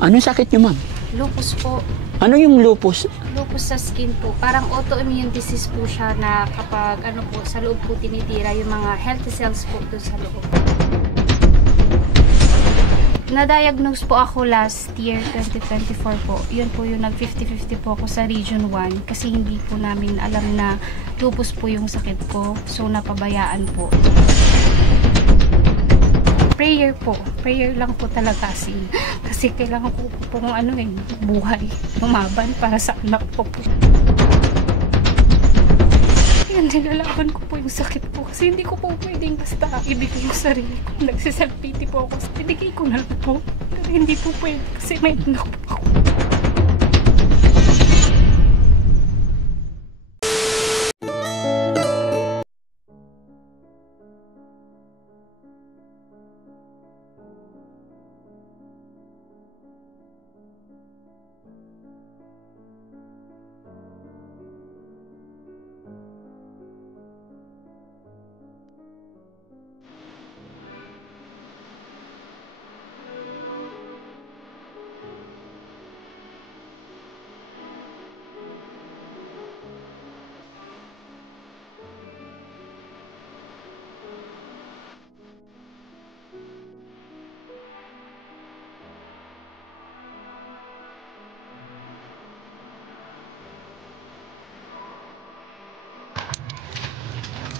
Anong sakit niyo, ma'am? Lupus po. Ano yung lupus? Lupus sa skin po. Parang autoimmune disease po siya na kapag ano po, sa loob po tinitira yung mga healthy cells po doon sa loob. Na-diagnose po ako last year, 2024 po. Yun po yung nag-50-50 po ako sa Region 1 kasi hindi po namin alam na lupus po yung sakit ko. So, napabayaan po. Prayer po. Prayer lang po talaga kasi kailangan ko po kung ano buhay. Lumaban para sa anak ko po. Yan, nilalaban ko po yung sakit po kasi hindi ko po pwedeng basta ibigay yung sarili ko. Nagsiself-pity po ako. Ibigay ko na lang po. Pero hindi po pwede kasi may anak po ako.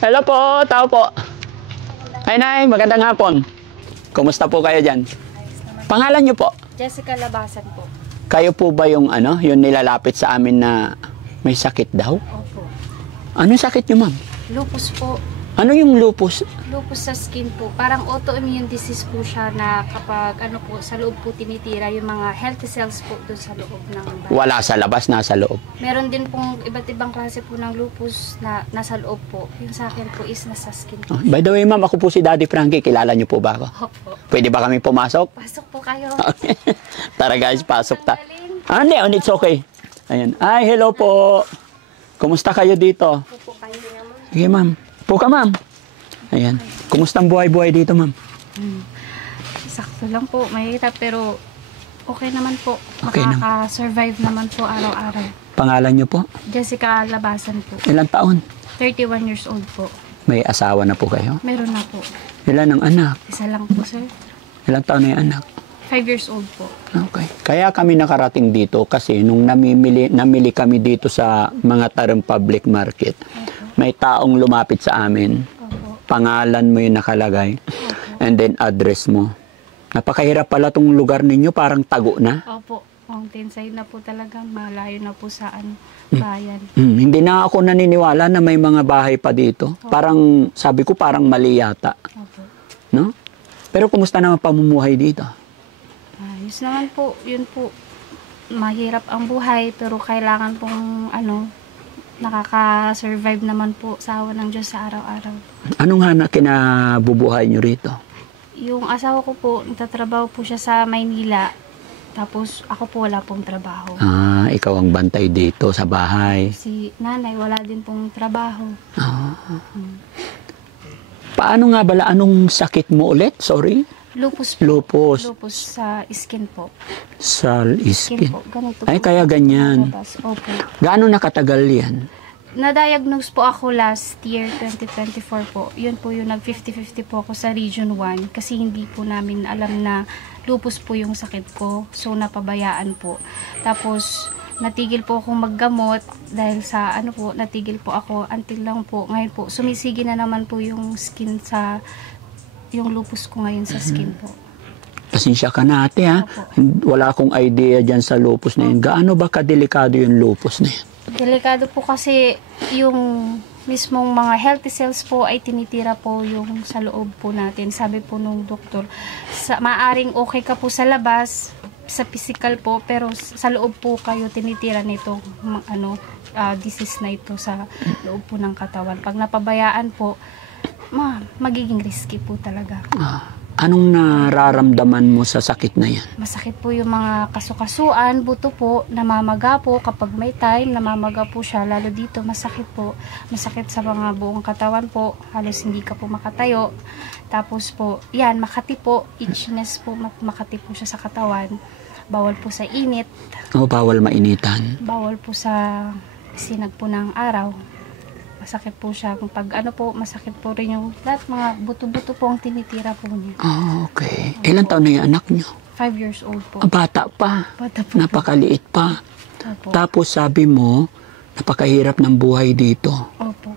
Hello po, tao po. Ay, Nay, magandang hapon. Kumusta po kayo dyan? Pangalan niyo po? Jessica Labasan po. Kayo po ba yung yung nilalapit sa amin na may sakit daw? Opo. Anong sakit niyo, ma'am? Lupus po. Ano yung lupus? Lupus sa skin po. Parang autoimmune disease po siya na kapag ano po, sa loob po tinitira yung mga healthy cells po doon sa loob ng body. Wala sa labas, nasa loob. Meron din pong iba't ibang klase po ng lupus na nasa loob po. Yung sa akin po is nasa skin po. Oh, by the way, ma'am, ako po si Daddy Frankie. Kilala niyo po ba ako? Opo. Pwede ba kami pumasok? Pasok po kayo. Tara guys, pasok ta. Hindi, it's okay. Ayan. Ay, hello po. Kumusta kayo dito? Opo kayo naman. Sige, ma'am. Po ka, ma'am. Ayan. Kumusta ang buhay-buhay dito, ma'am? Sakto lang po. Mahirap pero okay naman po. Okay naman. Makaka-survive naman po araw-araw. Pangalan niyo po? Jessica Labasan po. Ilang taon? 31 years old po. May asawa na po kayo? Meron na po. Ilan ang anak? Isa lang po, sir. Ilang taon na yung anak? 5 years old po. Okay. Kaya kami nakarating dito kasi nung namili kami dito sa mga Tarang Public Market, may taong lumapit sa amin. Opo. Pangalan mo yung nakalagay. And then address mo. Napakahirap pala tong lugar ninyo, parang tago na. Opo. Mountain side na po talagang malayo na po sa bayan. Hindi na ako naniniwala na may mga bahay pa dito. Parang, sabi ko parang mali yata. Opo. No? Pero kumusta naman pamumuhay dito? Ayos naman po. Yun po. Mahirap ang buhay pero kailangan pong nakaka-survive naman po sa awa ng Diyos sa araw-araw. Anong kinabubuhay nyo rito? Yung asawa ko po, nagtatrabaho po siya sa Maynila. Tapos ako po wala pong trabaho. Ah, ikaw ang bantay dito sa bahay. Si nanay wala din pong trabaho. Ah. Paano nga bala? Anong sakit mo ulit? Sorry? Lupus po. Lupus. Lupus sa skin po. Sa Skin skin. po. Ganito Ay, po. kaya ganyan. Opo. Gaano nakatagal yan? Na-diagnose po ako last year, 2024 po. Yun po yung nag-50-50 po ako sa Region 1 kasi hindi po namin alam na lupus po yung sakit ko. So, napabayaan po. Tapos, natigil po akong maggamot dahil sa natigil po ako until lang po. Ngayon po, sumisigi na naman po yung skin yung lupus ko ngayon sa skin po. Pasensya ka na ate ha. Wala akong idea dyan sa lupus na yun. Gaano ba kadelikado yung lupus na yun? Delikado po kasi yung mismong mga healthy cells po ay tinitira po yung sa loob po natin. Sabi po nung doktor, maaring okay ka po sa labas, sa physical po, pero sa loob po kayo tinitira nito disease na ito sa loob po ng katawan. Pag napabayaan po, magiging risky po talaga. Anong nararamdaman mo sa sakit na yan? Masakit po yung mga kasukasuan, buto po, namamaga po kapag may time, namamaga po siya, lalo dito masakit po. Masakit sa mga buong katawan po, halos hindi ka po makatayo. Tapos po, yan, makati po, itchiness po, makati po siya sa katawan. bawal po sa init, O bawal mainitan. bawal po sa sinag po ng araw. Masakit po siya. Kung pag ano po, masakit po rin yung lahat mga buto-buto po ang tinitira po niya. Ah, okay. Ilan taon na yung anak niyo? 5 years old po. Bata pa. Bata po. Napakaliit pa. Opo. Tapos sabi mo, napakahirap ng buhay dito. Opo.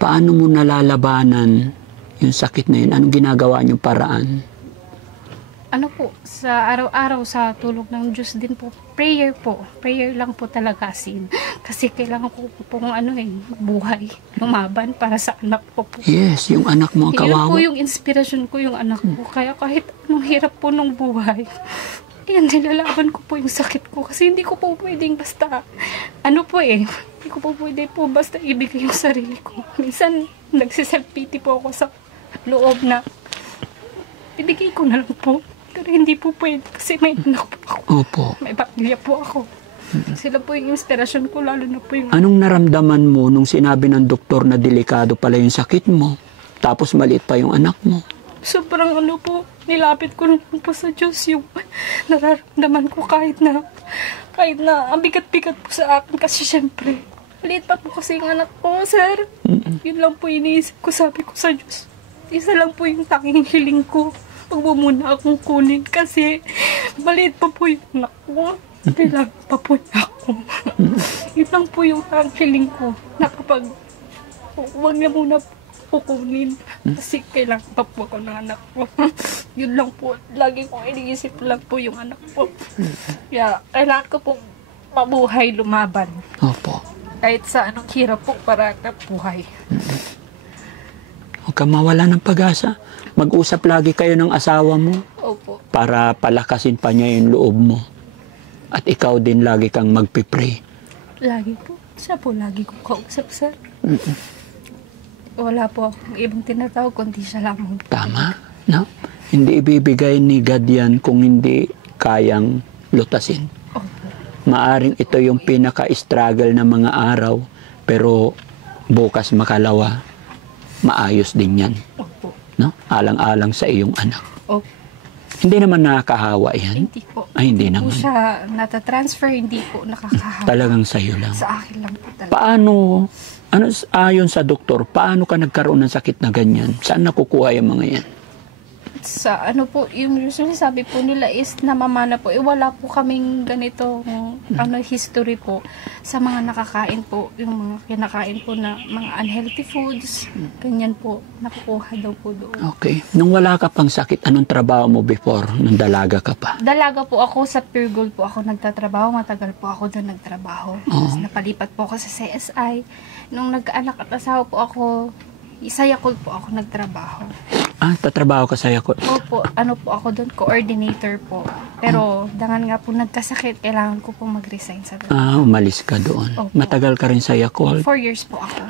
Paano mo nalalabanan yung sakit na yun? Anong ginagawa niyong paraan? Ano po, sa araw-araw sa tulog ng Diyos din po, prayer po. Prayer lang po talaga sin. Kasi kailangan ko pong buhay, lumaban para sa anak ko po. Yes, yung anak mo ang Yun po kawawa. yung inspirasyon ko, yung anak ko. Kaya kahit anong hirap po ng buhay, yan, nilalaban ko po yung sakit ko. Kasi hindi ko po pwedeng basta, hindi ko po pwede po basta ibigay yung sarili ko. Minsan, nagsiself-pity po ako sa loob na, ibigay ko na lang po. Pero hindi po pwede kasi may anak po ako. Opo. May pamilya po ako. Sila po yung inspirasyon ko, lalo na po yung... Anong naramdaman mo nung sinabi ng doktor na delikado pala yung sakit mo? Tapos maliit pa yung anak mo. Sobrang nilapit ko na po sa Diyos yung nararamdaman ko kahit na ang bigat-bigat po sa akin kasi syempre, maliit pa po kasi yung anak ko, sir. Yun lang po iniisip ko, sabi ko sa Diyos. Isa lang po yung tanging hiling ko. Pag mo muna akong kunin kasi maliit pa po yung anak ko. Kailangan pa po niya ako. Yun lang po yung tanging hiling ko na kapag huwag niya muna kukunin kasi kailangan pa po ako ng anak ko. Yun lang po. Lagi kong iniisip lang po yung anak ko. Kaya kailangan ko pong mabuhay, lumaban. Opo. Kahit sa anong hirap po para nabuhay. Huwag kang mawala ng pag-asa. Mag-usap lagi kayo ng asawa mo Opo. para palakasin pa niya yung loob mo. At ikaw din lagi kang magpipray. Lagi po. Siya po lagi kong kausap, sir. Wala po akong ibang tinatawag kundi siya lamang. Tama, no? Hindi ibibigay ni God yan kung hindi kayang lutasin. Opo. Maaring ito yung pinaka-struggle ng mga araw, pero bukas makalawa, maayos din yan. Opo. No? Alang-alang sa iyong anak. Opo. Hindi naman nakakahawa yan. Hindi po. Ay, hindi Po naman. siya natatransfer, hindi po nakakahawa. Talagang sa'yo lang. Sa akin lang po talaga. Paano, ayon sa doktor, paano ka nagkaroon ng sakit na ganyan? Saan nakukuha yung mga yan? Sa po, yung usually sabi po nila is namamana po. Wala po kaming ganito history po sa mga nakakain po, yung mga kinakain po na mga unhealthy foods. Ganyan po, nakukuha daw po doon. Okay. Nung wala ka pang sakit, anong trabaho mo before? Nung dalaga ka pa? Dalaga po ako sa Pure Gold po ako nagtatrabaho. Matagal po ako doon nagtrabaho. Tapos napalipat po ako sa CSI. Nung nagkaanak at asawa po ako, sa Yakult po ako nagtrabaho. Tatrabaho ka sa Yakult? Opo, po ako doon, coordinator po. Pero dangan nga po nagkasakit, kailangan ko po mag-resign sa doon. Umalis ka doon. Opo. Matagal ka rin sa Yakult? 4 years po ako.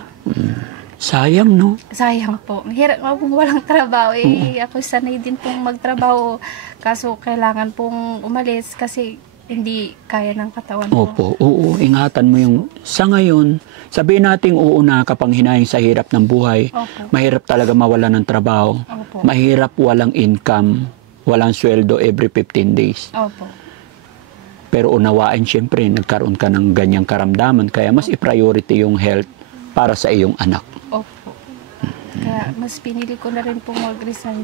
Sayang, no? Sayang po. Mahirap nga pong walang trabaho. Ako sanay din pong magtrabaho. Kaso kailangan pong umalis kasi hindi kaya ng katawan ko. Opo, oo. Ingatan mo yung... Sa ngayon, sabihin natin uuna ka pang hinahing sa hirap ng buhay. Opo. Mahirap talaga mawala ng trabaho. Opo. Mahirap walang income, walang sweldo every 15 days. Opo. Pero unawain, syempre, nagkaroon ka ng ganyang karamdaman. Kaya mas i-priority yung health para sa iyong anak. Opo. Kaya mas pinili ko na rin pong mag-resign.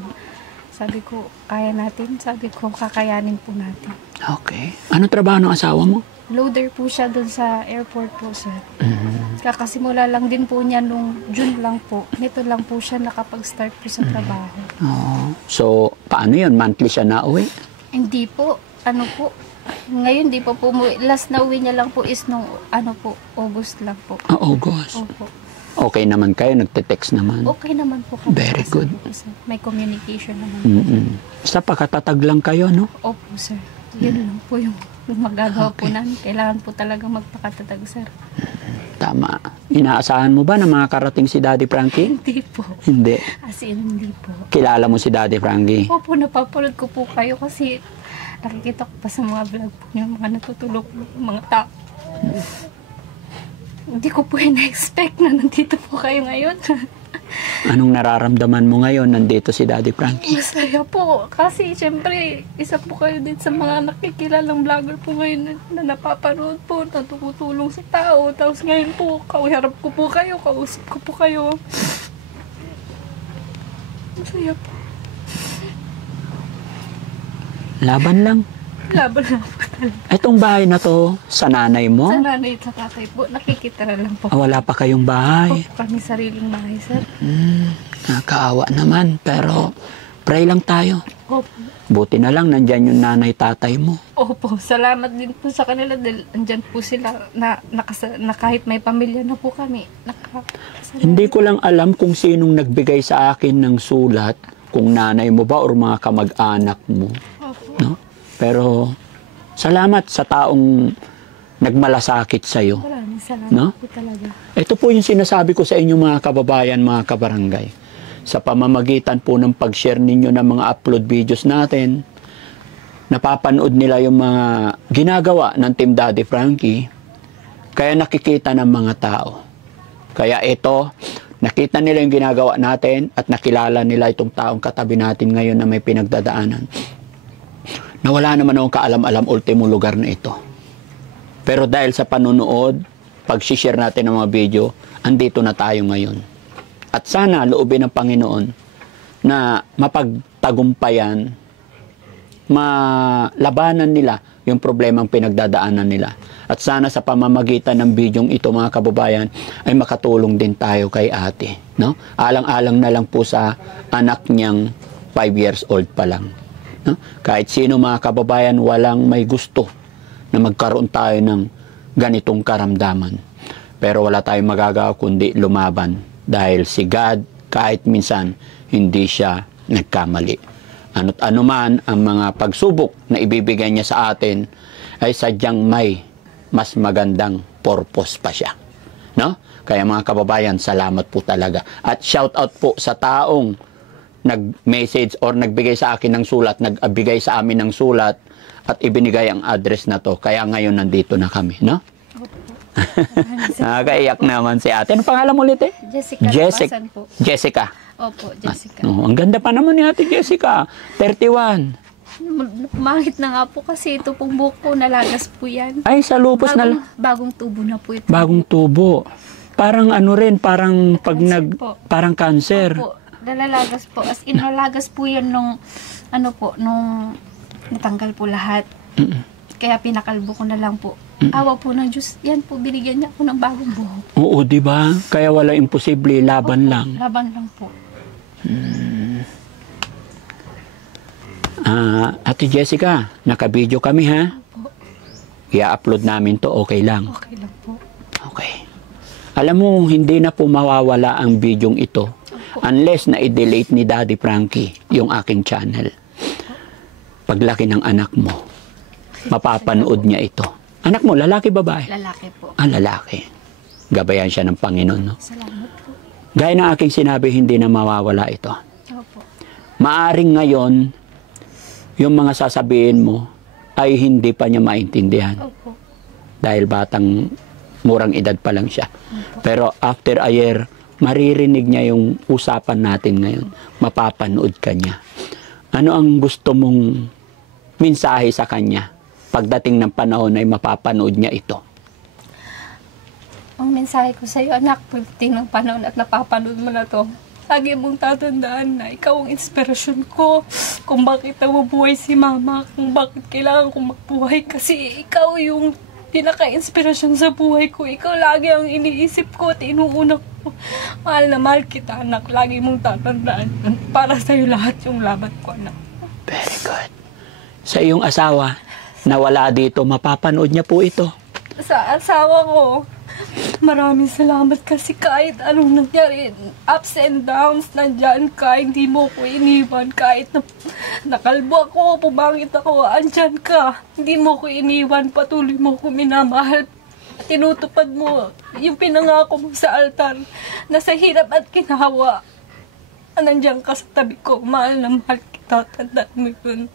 Sabi ko, kaya natin. Sabi ko, kakayanin po natin. Okay. Ano trabaho ng asawa mo? Loader po siya doon sa airport po, sir. Kakasimula lang din po niya nung June lang po. Nito lang po siya nakapag-start po sa trabaho. So, paano yun? Monthly siya na uwi? Hindi po. Ngayon di pa po umuwi. Last na uwi niya lang po is nung August lang po. August. Opo. Okay naman kayo? Nagte-text naman? Okay naman po kami. Very good. May communication naman. Basta pakatatag lang kayo, no? Opo, sir. Yun lang po yung magagawa po namin. Kailangan po talaga magpakatatag, sir. Tama. Inaasahan mo ba na makakarating si Daddy Frankie? Hindi po. Hindi. As in, hindi po. Kilala mo si Daddy Frankie? Opo, napapanood ko po kayo kasi nakikita ko pa sa mga vlog po niyo, mga natutulog po, mga tao. Hindi ko po na-expect na nandito po kayo ngayon. Anong nararamdaman mo ngayon nandito si Daddy Frankie? Masaya po. Kasi syempre, isa po kayo din sa mga nakikilalang vlogger po ngayon na napapanood po, na tumutulong sa tao. Tapos ngayon po, kaharap ko po kayo, kausap ko po kayo. Masaya po. Laban lang. Laban lang po talaga. Itong bahay na to, sa nanay mo? Sa nanay at sa tatay po, nakikitira lang po. Wala pa kayong bahay. Opo, kami sariling bahay, sir. Nakakaawa naman, pero pray lang tayo. Opo. Buti na lang, nandyan yung nanay tatay mo. Opo, salamat din po sa kanila dahil andyan po sila na kahit may pamilya na po kami. Hindi ko lang alam kung sinong nagbigay sa akin ng sulat, kung nanay mo ba o mga kamag-anak mo. Opo. No? Pero salamat sa taong nagmalasakit sa'yo. Maraming salamat No? po talaga. Ito po yung sinasabi ko sa inyo mga kababayan, mga kabarangay. Sa pamamagitan po ng pag-share ninyo ng mga upload videos natin, napapanood nila yung mga ginagawa ng Team Daddy Frankie, kaya nakikita ng mga tao. Kaya ito, nakita nila yung ginagawa natin at nakilala nila itong taong katabi natin ngayon na may pinagdadaanan. Na wala naman akong kaalam-alam ultimo lugar na ito. Pero dahil sa panunood, pag-share natin ng mga video, andito na tayo ngayon. At sana loobin ng Panginoon na mapagtagumpayan, malabanan nila yung problemang pinagdadaanan nila. At sana sa pamamagitan ng bidyong ito mga kababayan ay makatulong din tayo kay ate. No? Alang-alang na lang po sa anak niyang 5 years old pa lang. No? Kahit sino mga kababayan walang may gusto na magkaroon tayo ng ganitong karamdaman. Pero wala tayong magagawa kundi lumaban dahil si God kahit minsan hindi siya nagkamali. Ano't anuman ang mga pagsubok na ibibigay niya sa atin ay sadyang may mas magandang purpose pa siya. No? Kaya mga kababayan, salamat po talaga. At shout out po sa taong nag-message or nagbigay sa akin ng sulat, nagbigay sa amin ng sulat at ibinigay ang address na to. Kaya ngayon nandito na kami, no? Nakakaiyak naman si ate. Ano pangalan mo ulit eh? Jessica. Po. Jessica. Opo, Jessica. Ang ganda pa naman ni ate Jessica. 31. Mangit na nga po kasi ito pong buhok ko, nalagas po yan. Ay, sa lupus bagong tubo na po ito. Bagong tubo. Parang ano rin, parang pag parang cancer. Opo, nalalagas po. As in, nalagas po yan nung natanggal po lahat. Kaya pinakalbo ko na lang po. Awa po ng Diyos, yan po, binigyan niya ako ng bagong buhok. Oo, di ba? Kaya wala imposible, laban Opo, lang. Laban lang po. Ate Jessica, naka-video kami ha? Opo. I-upload namin to, okay lang? Okay lang po. Okay. Alam mo, hindi na po mawawala ang bidyong ito unless na i-delete ni Daddy Frankie yung aking channel. Paglaki ng anak mo, mapapanood niya ito. Anak mo, lalaki babae? Lalaki po. Lalaki. Gabayan siya ng Panginoon, no? Salamat po. Gaya ng aking sinabi, hindi na mawawala ito. Opo. Maaring ngayon, yung mga sasabihin mo ay hindi pa niya maintindihan. Opo. Dahil batang murang edad pa lang siya. Pero after a year, maririnig niya yung usapan natin ngayon. Mapapanood ka niya. Ano ang gusto mong mensahe sa kanya? Pagdating ng panahon ay mapapanood niya ito. Ang mensahe ko sa iyo, anak, pagdating ng panahon at napapanood mo na to, lagi mong tatandaan na ikaw ang inspirasyon ko kung bakit nabubuhay si mama, kung bakit kailangan kong magbuhay kasi ikaw yung pinaka-inspirasyon sa buhay ko. Ikaw lagi ang iniisip ko at inuuna ko. Mahal na mahal kita, anak. Lagi mong tatandaan. Para sa'yo lahat yung laban ko, anak. Very good. Sa iyong asawa, na wala dito, mapapanood niya po ito. Sa asawa ko, maraming salamat kasi kahit anong nangyari, ups and downs, nandyan ka, hindi mo ko iniwan. Kahit nakalbo ako, pumangit ako, andyan ka. Hindi mo ko iniwan, patuloy mo ko minamahal. Tinutupad mo yung pinangako mo sa altar na sa hirap at ginawa. Nandyan ka sa tabi ko, mahal na mahal kita, tandaan mo yun.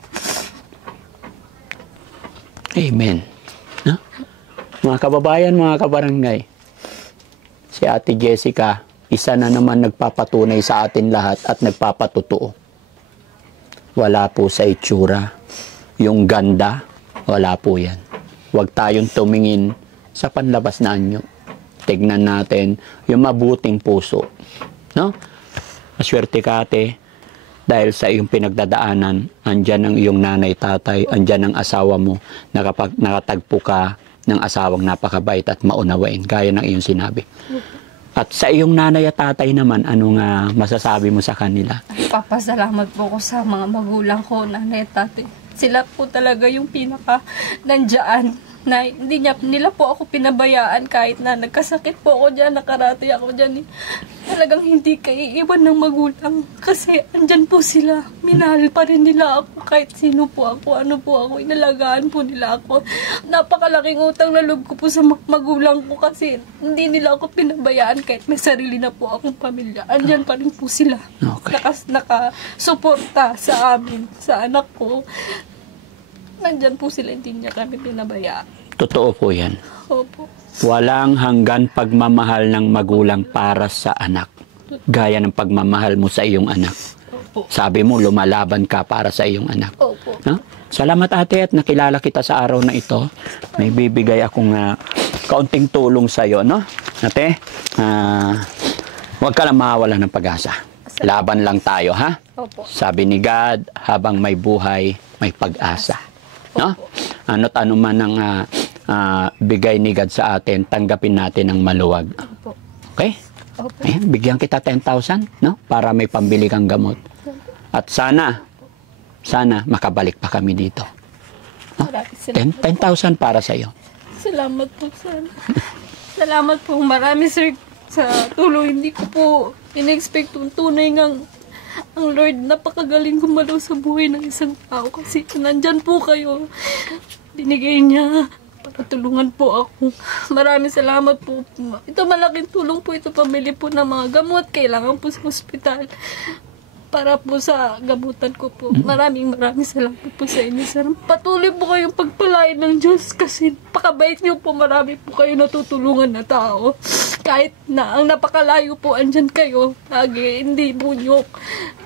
Amen. No? Mga kababayan, mga kabarangay, si Ate Jessica isa na naman nagpapatunay sa atin lahat at nagpapatotoo. Wala po sa itsura. Yung ganda, wala po yan. Huwag tayong tumingin sa panlabas na anyo. Tignan natin yung mabuting puso. No? Maswerte ka, ate, dahil sa iyong pinagdadaanan, andyan ang iyong nanay, tatay, andyan ang asawa mo, nakatagpo ka ng asawang napakabait at maunawain, gaya ng iyong sinabi. At sa iyong nanay at tatay naman, anong masasabi mo sa kanila? Papasalamat po ko sa mga magulang ko, nanay at tatay. Sila po talaga yung pinaka nandiyan na hindi nila po ako pinabayaan kahit na nagkasakit po ako dyan, nakarati ako dyan. Talagang hindi kaiiwan ng magulang kasi andyan po sila. Minahal pa rin nila ako kahit sino po ako, ano po ako, inalagaan po nila ako. Napakalaking utang na loob ko po sa magulang ko kasi hindi nila ako pinabayaan kahit may sarili na po akong pamilya. Andyan pa rin po sila. Okay. Nakasuporta sa amin, sa anak ko. Nandyan po sila, hindi niya kami pinabayaan. Totoo po yan. Opo. Walang hanggan pagmamahal ng magulang para sa anak. Gaya ng pagmamahal mo sa iyong anak. Opo. Sabi mo, lumalaban ka para sa iyong anak. Opo. No? Salamat, ate, at nakilala kita sa araw na ito. May bibigay akong kaunting tulong sa iyo, no? Ate, huwag ka lang mawawala ng pag-asa. Laban lang tayo, ha? Opo. Sabi ni God, habang may buhay, may pag-asa. No? Ano't ano man ang bigay ni God sa atin, tanggapin natin ng maluwag. Opo. Okay? Opo. Ayan, bigyan kita 10,000, no? Para may pambili kang gamot. At sana makabalik pa kami dito. No? 10,000 para sa iyo. Salamat po, sana. Salamat po. Marami, sir, sa tulong. Hindi ko po in-expect yung tunay ngang ang Lord, napakagaling gumalaw sa buhay ng isang tao kasi nandyan po kayo. Binigay niya para tulungan po ako. Maraming salamat po. Ito malaking tulong po ito, pamili po ng mga gamot. Kailangan po sa ospital para po sa gamutan ko po. Maraming salamat po sa inyo, sir. Patuloy po kayong pagpalain ng Diyos kasi pakabait niyo po. Marami po kayo natutulungan na tao. Kahit na ang napakalayo po, andyan kayo. Lagi, hindi po nyo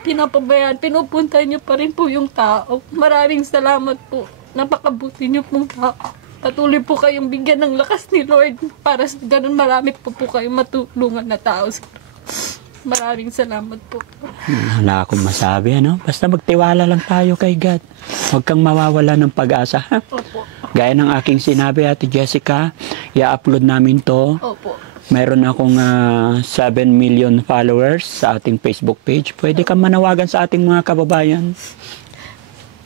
pinapabayaan. Pinupunta nyo pa rin po yung tao. Maraming salamat po. Napakabuti nyo pong tao. Patuloy po kayong bigyan ng lakas ni Lord para sa ganun marami po kayong matulungan na tao, sir. Maraming salamat po. Wala akong masabi, ano? Basta magtiwala lang tayo kay God. Huwag kang mawawala ng pag-asa, ha? Opo. Gaya ng aking sinabi, Ate Jessica, i-upload namin to. Opo. Mayroon akong 7 million followers sa ating Facebook page. Pwede kang manawagan sa ating mga kababayan.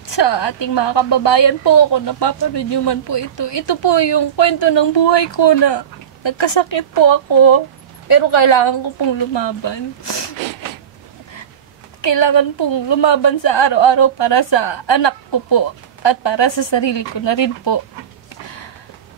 Sa ating mga kababayan po, kung napapanood nyo man po ito, ito po yung kwento ng buhay ko na nagkasakit po ako. Pero kailangan ko pong lumaban. Kailangan pong lumaban sa araw-araw para sa anak ko po. At para sa sarili ko na rin po.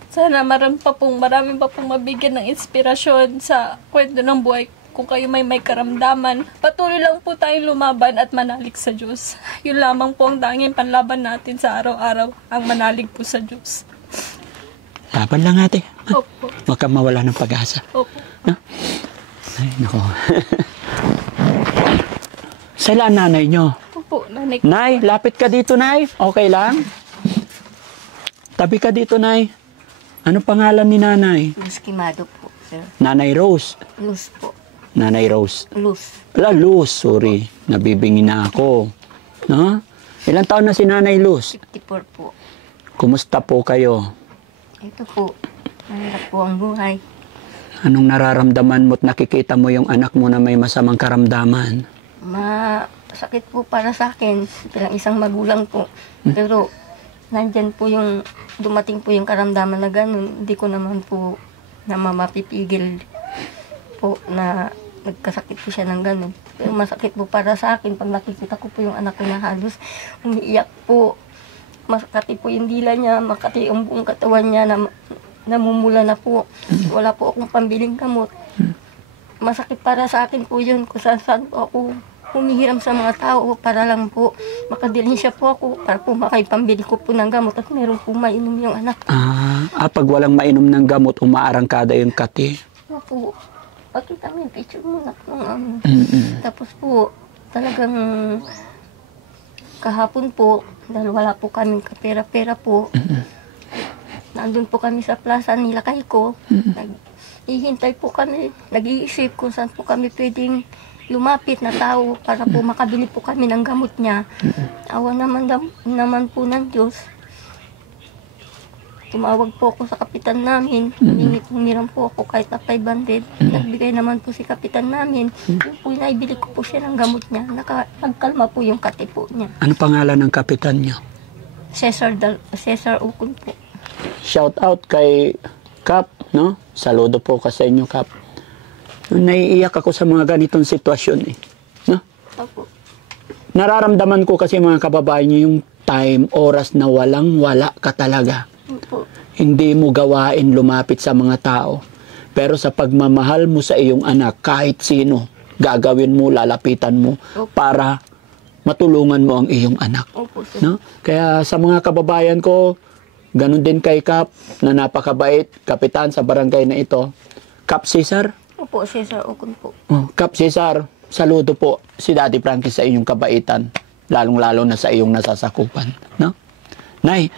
Sana marami pa pong mabigyan ng inspirasyon sa kwento ng buhay. Kung kayo may karamdaman, patuloy lang po tayong lumaban at manalig sa Diyos. Yun lamang po ang tanging panlaban natin sa araw-araw, ang manalig po sa Diyos. Laban lang, ate. Opo. Huwag kang mawala ng pag-asa. Opo. No? Ay, nako. Sila nanay nyo? Opo, nanay. Nay, lapit ka dito, Nay. Okay lang? Tabi ka dito, Nay. Ano pangalan ni nanay? Luz Quimado po, sir. Nanay Rose. Luz po. Nanay Rose. Luz. Luz, sorry. Nabibingi na ako. No? Ilang taon na si Nanay Luz? 54 po. Kumusta po kayo? Ito po. Mahirap po ang buhay. Anong nararamdaman mo at nakikita mo yung anak mo na may masamang karamdaman? Masakit po para sa akin. Bilang isang magulang po. Pero nandyan po yung dumating po yung karamdaman na gano'n. Hindi ko naman po mapipigil po na nagkasakit po siya ng gano'n. Pero masakit po para sa akin pag nakikita ko po yung anak ko na halos umiiyak po. Makati po yung dila niya, makati yung buong katawan niya na namumula na po. Wala po akong pambiling gamot. Masakit para sa akin po yun kung saan po ako humihiram sa mga tao para lang po makadilhin siya po ako para po makaipambili ko po ng gamot at meron po mainom yung anak. Pag walang mainom ng gamot, umaarangkada yung kati. Po. Pakita mo yung picture mo na po. Mm-mm. Tapos po, talagang kahapon po, dahil wala po kaming kapera-pera po, nandun po kami sa plaza nilakay ko. Ihintay po kami, nag-iisip kung saan po kami pwedeng lumapit na tao para po makabili po kami ng gamot niya. Awa naman po ng Diyos. Tumawag po ako sa kapitan namin. Humiram po ako kahit na 500. Nagbigay naman po si kapitan namin. Yung po naibili ko po siya ng gamot niya. Nagkalma po yung kati po niya. Ano pangalan ng kapitan niyo? Cesar Ukon po. Shout out kay Kap, no? Saludo po ka sa inyo, Kap. Naiiyak ako sa mga ganitong sitwasyon, no? Opo. Nararamdaman ko kasi mga kababayan niyo yung time, oras na walang-wala ka talaga. Opo. Hindi mo gawain lumapit sa mga tao. Pero sa pagmamahal mo sa iyong anak, kahit sino, gagawin mo, lalapitan mo para matulungan mo ang iyong anak. Opo, sir. No? Kaya sa mga kababayan ko, ganun din kay Kap, na napakabait, kapitan sa barangay na ito. Kap Cesar? Opo, Cesar Ukon po. Oh, Kap Cesar, saludo po si Daddy Frankie sa inyong kabaitan, lalong-lalo na sa iyong nasasakupan. No? Nay,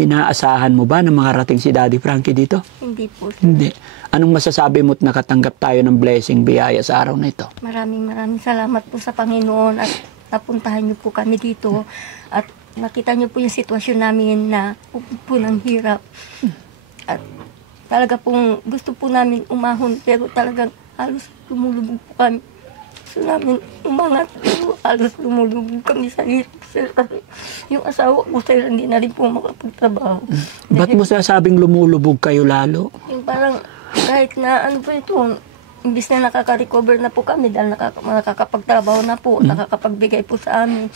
inaasahan mo ba na makarating si Daddy Frankie dito? Hindi po, sir. Hindi. Anong masasabi mo at nakatanggap tayo ng blessing, biyaya sa araw na ito? Maraming salamat po sa Panginoon at napuntahan niyo po kami dito at nakita niyo po yung sitwasyon namin na po ng hirap. At talaga pong gusto po namin umahon pero talagang halos lumulubog po kami. Gusto namin umangat pero halos lumulubog kami sa hirap, sir. Kasi yung asawa ko, sir, hindi na rin po makapagtrabaho. Ba't mo sasabing lumulubog kayo lalo? Yung parang kahit na ano po ito, imbis na nakaka-recover na po kami dahil nakakapagtrabaho na po, nakakapagbigay po sa amin.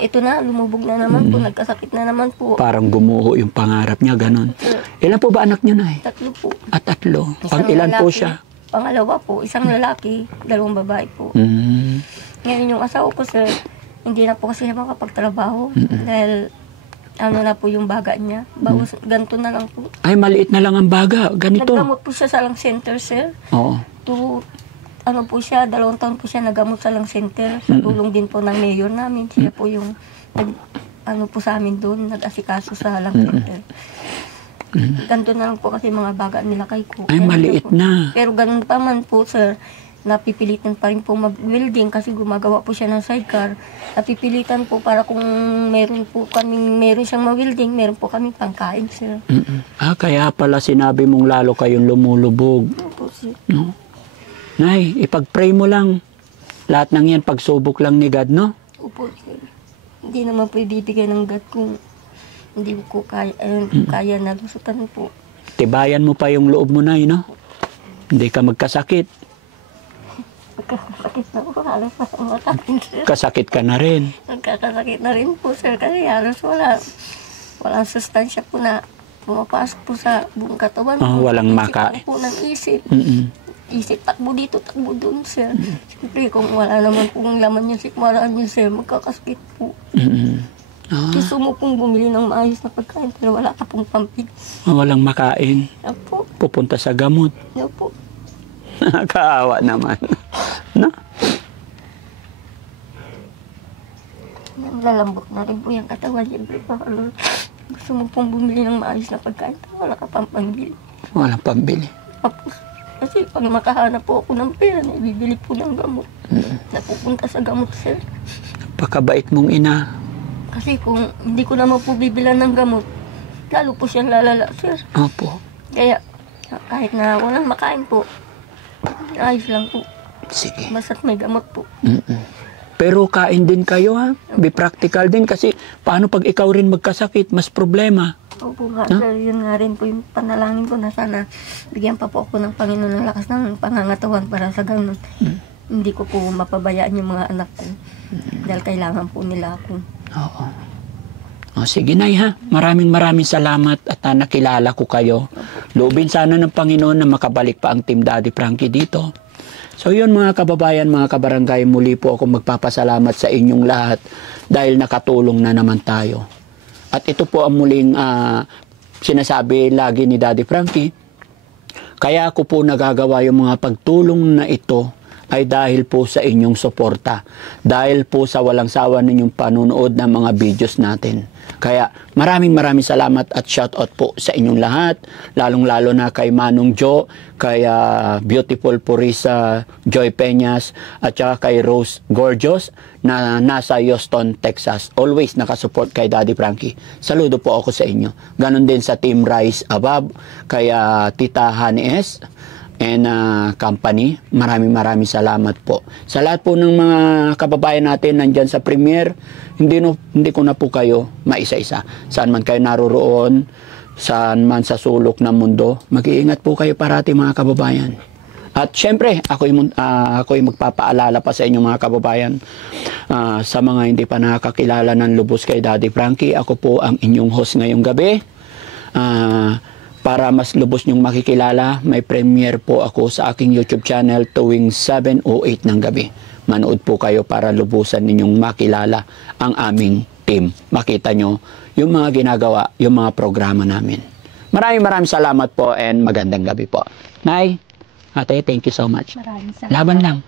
Ito na, lumubog na naman po, nagkasakit na naman po. Parang gumuho yung pangarap niya, ganon. Ilan po ba anak niyo, Nay? 3 po. At 3. Pang Isang ilan po lalaki, siya? Pangalawa po, isang lalaki, 2 babae po. Mm. Ngayon yung asawa ko, sir, hindi na po kasi siya makapagtrabaho dahil ano na po yung baga niya. Bawas, ganito na lang po. Ay, maliit na lang ang baga. Ganito. Naggamot po siya sa lang center, sir. Oo. Ano po siya, 2 taon po siya nagamot sa lang center. Sa tulong din po ng mayor namin. Siya po yung ano po sa amin doon, nag-asikaso sa lang center. Ganito na lang po kasi mga baga nila kay ko. Ay, Kaya maliit po. na. Pero ganun pa man po, sir, napipilitan pa rin po mag-welding kasi gumagawa po siya ng sidecar. Napipilitan po para kung meron siyang ma-welding, meron po kami pangkain, sir. Kaya pala sinabi mong lalo kayong lumulubog. Opo, sir. No? Nay, ipag-pray mo lang. Lahat ng yan, pagsubok lang ni God, no? Opo, sir. Hindi naman po ibibigay ng God kung hindi ko kaya, kaya na lusutan po. Tibayan mo pa yung loob mo, Nay, no? Hindi ka magkasakit. Nagkakasakit na po, halos masamatakin, sir. Kasakit ka na rin. Nagkakasakit na rin po, sir, kasi halos walang sustansya po na pumapasok po sa buong katawan. Walang Isip po ng isip. Isip, takbo dito, takbo doon, sir. Siyempre, kung wala naman pong laman yung sikmaraan niyo, sir, magkakasakit po. Gusto mo pong bumili ng maayos na pagkain, pero wala ka pong pampig. Walang makain. Opo, Pupunta sa gamot. opo. Nakakaawa naman. No? Lalambot na rin po yung katawan, siyempre. Gusto mo pong bumili ng maayos na pagkain, pero wala ka pang pangbili. Walang pambili. Tapos, kasi pag makahanap po ako ng pera, naibibili po ng gamot. Napupunta sa gamot, sir. Pagkabait mong ina. Kasi kung hindi ko naman po bibilan ng gamot, lalo po siyang lalala, sir. Opo. Kaya, kahit na walang makain po, ayos lang po. Sige. Basta't may gamot po. Pero kain din kayo, ha? Be practical din kasi paano pag ikaw rin magkasakit, mas problema. Opo nga, sir. Yun nga rin po yung panalangin ko na sana bigyan pa po ako ng Panginoon ng lakas ng pangangatawan para sa ganun. Hindi ko po mapabayaan yung mga anak ko. Dahil kailangan po nila ako. Oo. O, sige, Nay, ha? Maraming salamat at nakilala ko kayo. Loobin sana ng Panginoon na makabalik pa ang Team Daddy Frankie dito. So yun, mga kababayan, mga kabarangay, muli po ako magpapasalamat sa inyong lahat dahil nakatulong na naman tayo. At ito po ang muling sinasabi lagi ni Daddy Frankie, Kaya ako po nagagawa yung mga pagtulong na ito ay dahil po sa inyong suporta. Dahil po sa walang sawa ninyong panunood ng mga videos natin. Kaya maraming salamat at shoutout po sa inyong lahat. Lalong-lalo na kay Manong Jo, kay Beautiful Purisa Joy Peñas, at saka kay Rose Gorgeous na nasa Houston, Texas. Always nakasupport kay Daddy Frankie. Saludo po ako sa inyo. Ganon din sa Team Rise Above, kay Tita Honey S. and company. Maraming salamat po. Sa lahat po ng mga kababayan natin nandyan sa Premier, hindi ko na po kayo maisa-isa. Saan man kayo naroroon, saan man sa sulok ng mundo, mag-iingat po kayo parati mga kababayan. At syempre, ako'y magpapaalala pa sa inyong mga kababayan, sa mga hindi pa nakakilala ng lubos kay Daddy Frankie, ako po ang inyong host ngayong gabi. Para mas lubos nyong makikilala, may premiere po ako sa aking YouTube channel tuwing 7 o 8 ng gabi. Manood po kayo para lubusan ninyong makilala ang aming team. Makita nyo yung mga ginagawa, yung mga programa namin. Maraming salamat po and magandang gabi po. Nay, ate, thank you so much. Maraming salamat. Laban lang.